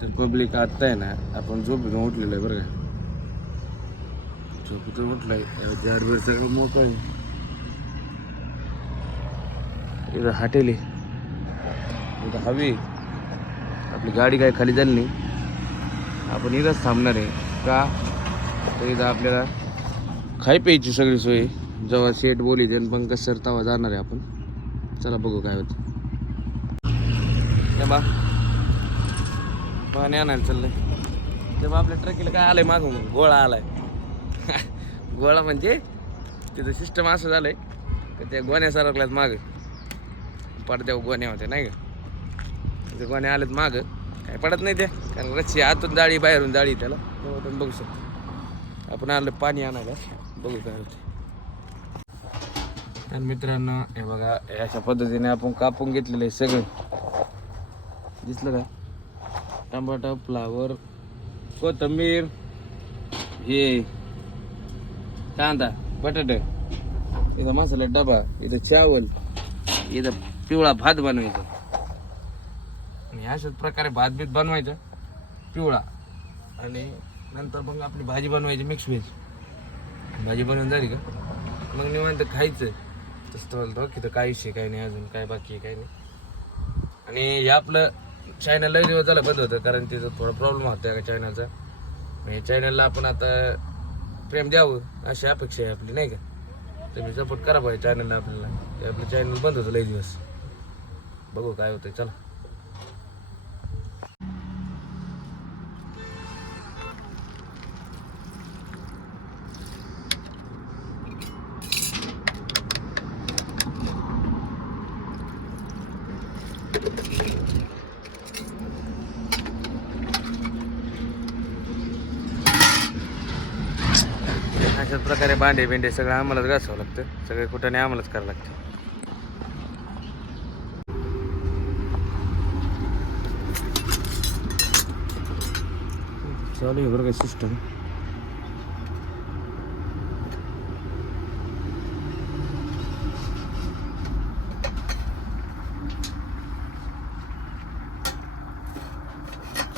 तर पब्लिक आत्ता आहे ना, आपण झोपेतून उठलेलं आहे बरं का. झोपेतून उठलाय झाडवर सगळं मोकळ आहे. इथं हॉटेल आहे, इथं हवी. आपली गाडी काय खाली झाली नाही, आपण इथंच थांबणार आहे का. तर इथं आपल्याला खाई प्यायची सगळी सोय. जेव्हा शेट बोली ते पंकज सर तेव्हा जाणार आहे आपण. चला बघू काय होतं. बा पाणी आणायला चाललंय. तेव्हा आपल्या ट्रकीला काय आलंय मागून, गोळा आलाय. गोळा म्हणजे तिथं सिस्टम असं झालंय की त्या गोण्या सरकल्यात माग. पडद्यावर गोण्या होत्या नाही का, तिथे गोण्या आल्यात माग. काय पडत नाही त्या, कारण रस्सी आतून जाळी बाहेरून जाळी त्याला. तेव्हा तुम्ही बघू शकता. आपण आलं पाणी आणायला, बघू काय होते. तर मित्रांनो हे बघा, अशा पद्धतीने आपण कापून घेतलेलं आहे सगळं. दिसलं का, टमाटा, फ्लावर, कोथिंबीर, हे कांदा, बटाटे, इथं मसाला डबा, इथं चावल, इथं पिवळा भात बनवायचा. आणि अशाच प्रकारे भात बीत बनवायचा पिवळा. आणि नंतर मग आपली भाजी बनवायची मिक्स व्हेज. भाजी बनवून झाली का मग निवांत खायचं. तसं तर तिथं काय विषय काय नाही, अजून काय बाकी आहे काय नाही. आणि हे आपलं चॅनल लय दिवस झाला बंद होतं, कारण तिथं थोडा प्रॉब्लेम होता का चॅनलचा. म्हणजे चॅनलला आपण आता प्रेम द्यावं अशी अपेक्षा आहे आपली नाही का. तुम्ही सपोर्ट करा पाहिजे चॅनलला आपल्याला. ते आपलं चॅनल बंद होतं लय दिवस. बघू काय होतंय, चला. अशाच प्रकारे भांडे बिंडे सगळं आम्हालाच घासावं लागतं. सगळे कुठं नाही आम्हालाच करावं लागतं. चालू आहे बरं काय सिस्टम.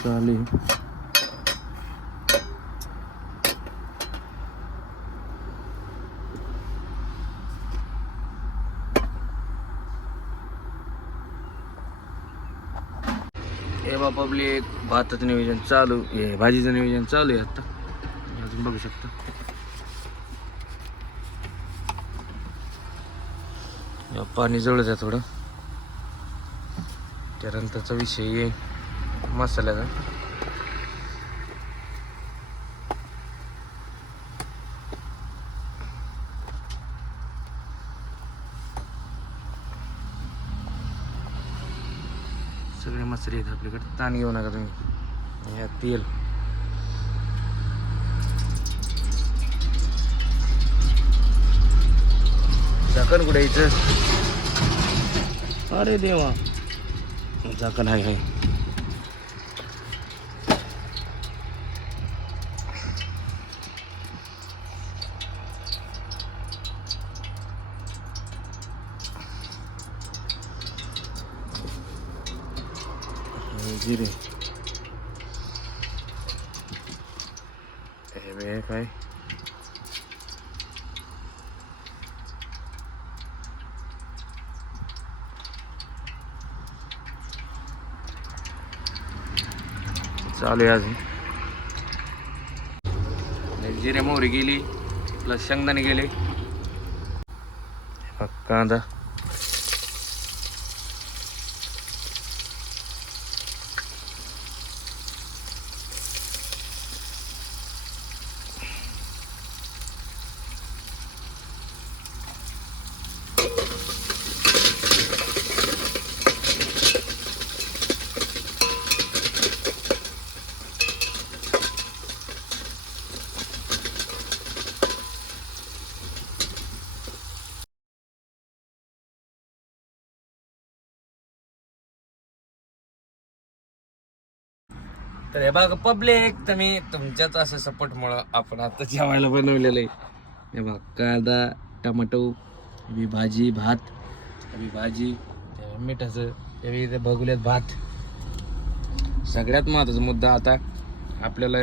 चालू आहे. हे बा पब्लिक, भाताचं नियोजन चालू आहे, भाजीचं नियोजन चालू आहे आता. अजून बघू शकता. पाणी जवळच आहे थोडं. त्यानंतरचा विषय आहे मसाल्याचा. सगळे मसाले आहेत आपल्याकडे, ताण घेऊ नका तुम्ही. ह्या तेल, झाकण कुठे यायचं. अरे देवा, झाकण आहे. जिरे, हे काय चालू आहे अजून. जिरे मोहरी गेली, प्लस शेंगदाणे गेले. कांदा, तर हे बघा पब्लिक, तुम्ही तुमच्याच असं सपोर्टमुळं आपण आता जेवायला बनवलेलं आहे. हे बघा कांदा, टमाटो, ही भाजी, भात, ही भाजी, मिठाचं, हे बघुल्यात भात, सगळ्यात महत्त्वाचा मुद्दा आता आपल्याला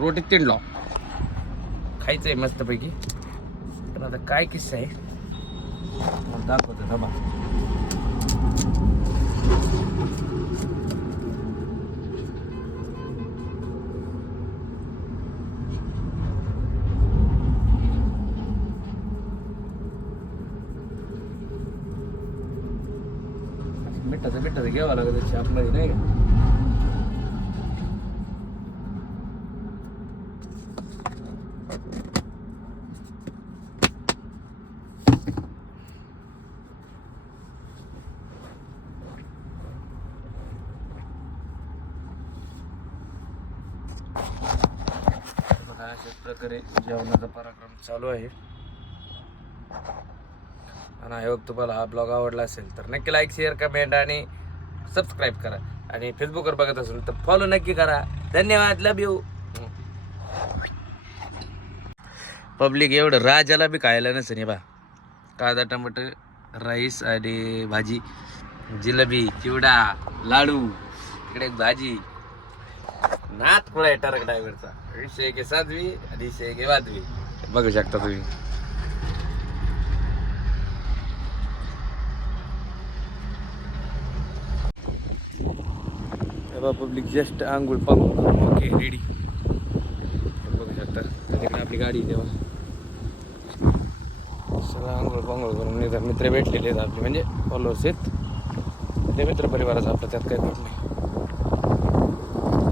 रोटी तिंडलो खायचं आहे मस्तपैकी. पण आता काय किस्सा आहे दाखवतो थांबा. मिठाचं घ्यावं लागत शापमध्ये नाही का. अशाच प्रकारे जेवणाचा पराक्रम चालू आहे. आणि आय होप तुम्हाला हा ब्लॉग आवडला असेल तर नक्की लाईक शेअर कमेंट आणि सबस्क्राईब करा. आणि फेसबुकवर बघत असेल तर फॉलो नक्की करा. धन्यवाद. लव यू. पब्लिक एवढं राजाला बी खायला नसेल बा. कांदा टमाटर राईस आणि भाजी, जिलेबी, चिवडा, लाडू, इकडे एक भाजी. नात कुठे आहे टरक ड्रायव्हरचा. विषय के साध्वी आणि विषय के वादवी बघू शकता तुम्ही. पब्लिक जस्ट आंघोळ पांघोळ ओके रेडी बघू शकता. त्याच्याकडे आपली गाडी तेव्हा सगळं आंघोळ पांघोळ करून मित्र भेटलेले आहेत आपले म्हणजे फॉलोअर्स आहेत ते मित्र परिवाराचं आपलं त्यात काही नाही.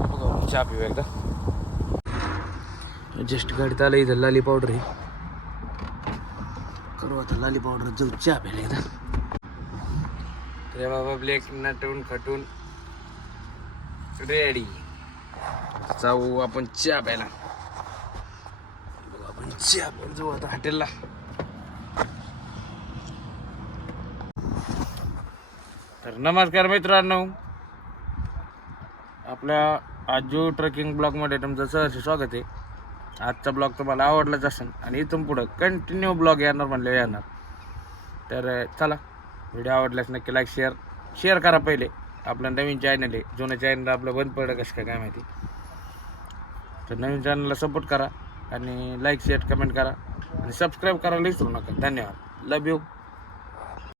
बघा चहा पिऊ एकदा. जस्ट गाडीत आलं इथं लाली पावडर आहे. करू आता लाली पावडर जाऊ चहा प्यायला एकदा. तेव्हा पब्लिक नटून खटून रेडी जाऊ आपण चहा प्यायला. आपण चहा प्यायला जाऊ आता हॉटेलला. तर नमस्कार मित्रांनो, आपल्या आजू ट्रेकिंग ब्लॉगमध्ये तुमचं सहर्ष स्वागत आहे. आजचा ब्लॉग तुम्हाला आवडलाच असेल आणि इथून पुढं कंटिन्यू ब्लॉग येणार म्हणले येणार. तर चला व्हिडिओ आवडल्यास नक्की लाईक शेअर करा. पहिले आपलं नवीन चॅनल आहे, जुनं चॅनल आपलं बंद पडलं कसं काय माहिती. तर नवीन चॅनलला सपोर्ट करा आणि लाईक शेअर कमेंट करा आणि सबस्क्राईब करायला विसरू नका. धन्यवाद. लव यू.